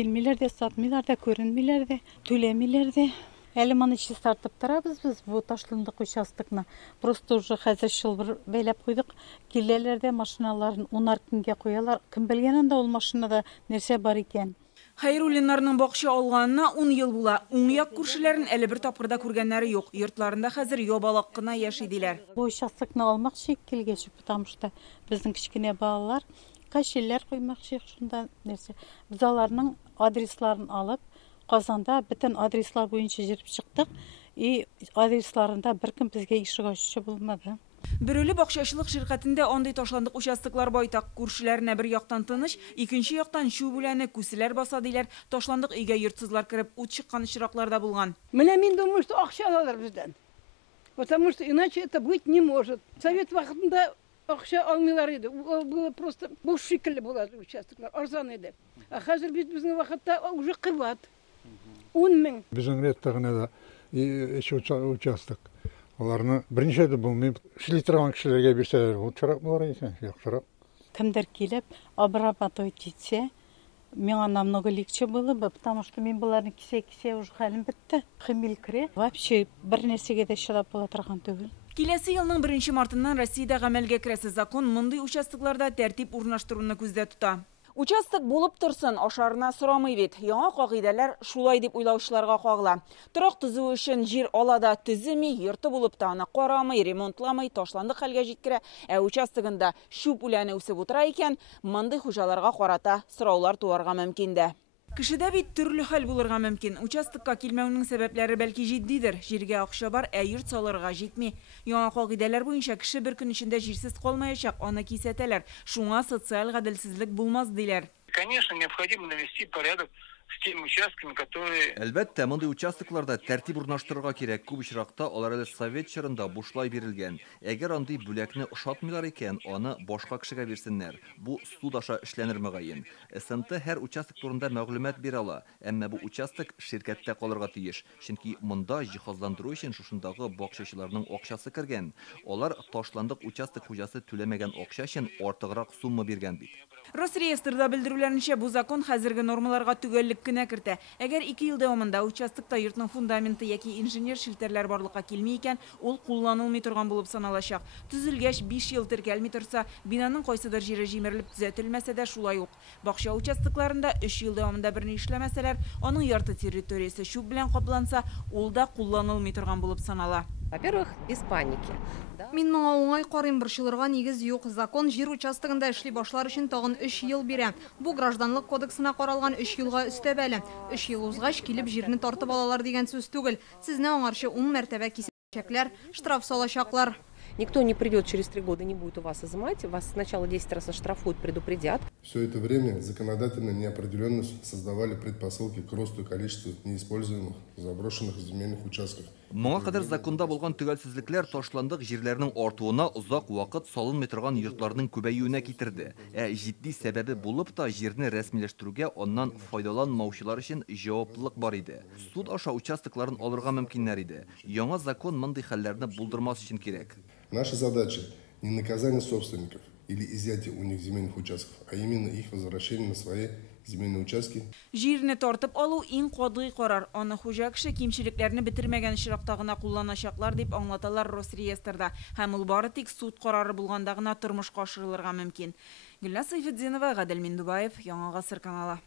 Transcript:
Келмейлер де, сатмыйлар да, көрінмейлер де, төлемейлер де. Әлі маны іші тартып тұрабыз біз бұл ташландық участокны. Просто уже қазір шылбыр бәйләп қойдық. Келелерде машиналарын 10 күнге қоялар. Кім білген анда ол машинада нәрсе бар екен. Хайруллинларның бақшы алғанына 10 ел була. Уңяк күршілерін әлі бір тапқырда көргенлері жоқ. Йортларында қазір ябалақ қына яшайдылар. Бұл участокны алмақ келгеші, потому что біздің кішкене балалар кашеллер қоймақ шунда нәрсе. Біз аларның адресларын алып, Қазанда бүтін адреслар бойынша жүріп шықтық. И адресларында бір кім бізге ишік ашушы болмады. Бірөлі бақшашылық шirkatinde ондай ташландық участоклар байтақ. Күршілеріне бір яқтан тыныш, икінші яқтан шу бүләне күсілер басадылар. Ташландық үйге йұртсызлар кіріп, ут шыққан шырақларда болған. Мне мен думаю, что ақша алалар бізден. Потому что иначе это быть не может. Совет вақытында ақша алмайлар еді. Было просто бұл шикілі болады участоклар, арзан еді. А қазір біздің вақытта уже қымбат. 10 мың. Біздің реттағына да еш участок. Оларны бірінші еді бұл мен шілей тұрған кішілерге берсе, ол шырақ болар екен, шырақ. Кімдер келіп, обрабатывать етсе, мен намного легче было бы, потому что мен бұларны кесе уже халім бітті. Хемил кіре, вообще бір нәрсеге де шыдап бола тұрған түгіл. Келесі елның 1 мартынан Россияда ғамәлге кіресі закон мұндай участокларда тәртип урнаштыруны көзде тұта. Участок болып тұрсын, ашарына сұрамай бет. Яңа қағидалар шулай деп ойлаушыларға қағыла. Тұрақ түзу үшін жер алада түзімей, ерті болып тағына қарамай, ремонтламай, ташландық хәлге жеткірі, участогында шуп үләні өсіп отыра екен, маңдай хұжаларға қарата сұраулар туарға мүмкенді. Кішіде бит түрлі хәл булырга мөмкин. Участокка килмәүнең сәбәпләре бәлки җитдидер. Җиргә акча бар, йорт салырга җитми. Яңа кагыйдәләр буенча кеше бер көн эчендә җирсез калмаячак, аны кисәтәләр. Шуңа социаль гаделсезлек булмас диләр. Конечно, необходимо навести порядок с теми участками, которые... Әлбәттә, мондый участокларда тәртип урнаштырырга кирәк. Күп очракта алар әле совет чорында бушлай бирелгән. Әгәр андый бүләкне ошатмыйлар икән, аны башка кешегә бирсеннәр. Бу суд аша эшләнер мөгаен. СНТ һәр участок турында мәгълүмат бирә ала, әмма бу участок ширкәттә калырга тиеш. Чөнки монда җиһазландыру өчен шушындагы бакчачыларның акчасы кергән. Алар ташландык участок хуҗасы түләмәгән акча өчен артыграк сумма биргән бит. Росреестрда белдерүләренчә, бу закон хәзерге нормаларга түгеллек кенә кертә. Әгәр 2 ел дәвамында участокта йортның фундаменты яки инженер шелтәрләр барлыкка килми икән, ул кулланылмый торган булып саналачак. Төзелгәч 5 ел теркәлми торса, бинаның кайсыдыр җире җимерелеп төзәтелмәсә дә шулай ук. Бакча участокларында 3 ел дәвамында берни эшләмәсәләр, аның ярты территориясе шуп белән капланса, ул да кулланылмый торган булып санала. Во-первых, без паники. Мин моңа уңай карыйм, борчылырга нигез юк. Закон жер участогында эшли башлар өчен тагын 3 ел бирә. Бу гражданлык кодексына каралган 3 елга өстәбәле. 3 ел узгач килеп җирне тартып алалар дигән сүз түгел. Сезне аңарчы 10 мәртәбә кисәчәкләр, штраф салачаклар. Никто не придет через 3 года, не будет у вас изымать. Вас сначала 10 раз оштрафуют, предупредят. Все это время законодательная неопределенность создавали предпосылки к росту количества неиспользуемых заброшенных земельных участков. Моңа кадәр законда булган төгәлсезлекләр ташландык җирләрнең артуына озак вакыт салынмый торган йортларның күбәюенә китерде. Җитди сәбәбе булып та җирне рәсмиләштерүгә аннан файдаланмаучылар өчен җаваплылык бар иде. Суд аша участокларын алырга мөмкиннәр иде. Яңа закон мондый хәлләрне булдырмас өчен кирәк. Наша задача не наказание собственников или изъятие у них земельных участков, а именно их возвращение на свои земельные участки. Җирне тартып алу иң катгый карар. Аны хуҗа кеше кимчелекләрне бетермәгән чиракта гына кулланачаклар дип аңлаталар Росреестрда. Һәм ул бары тик суд карары булганда гына тормышка ашырылырга мөмкин. Гөлназ Сайфетдинова, Гадел Миндубаев, Яңа Гасыр каналы.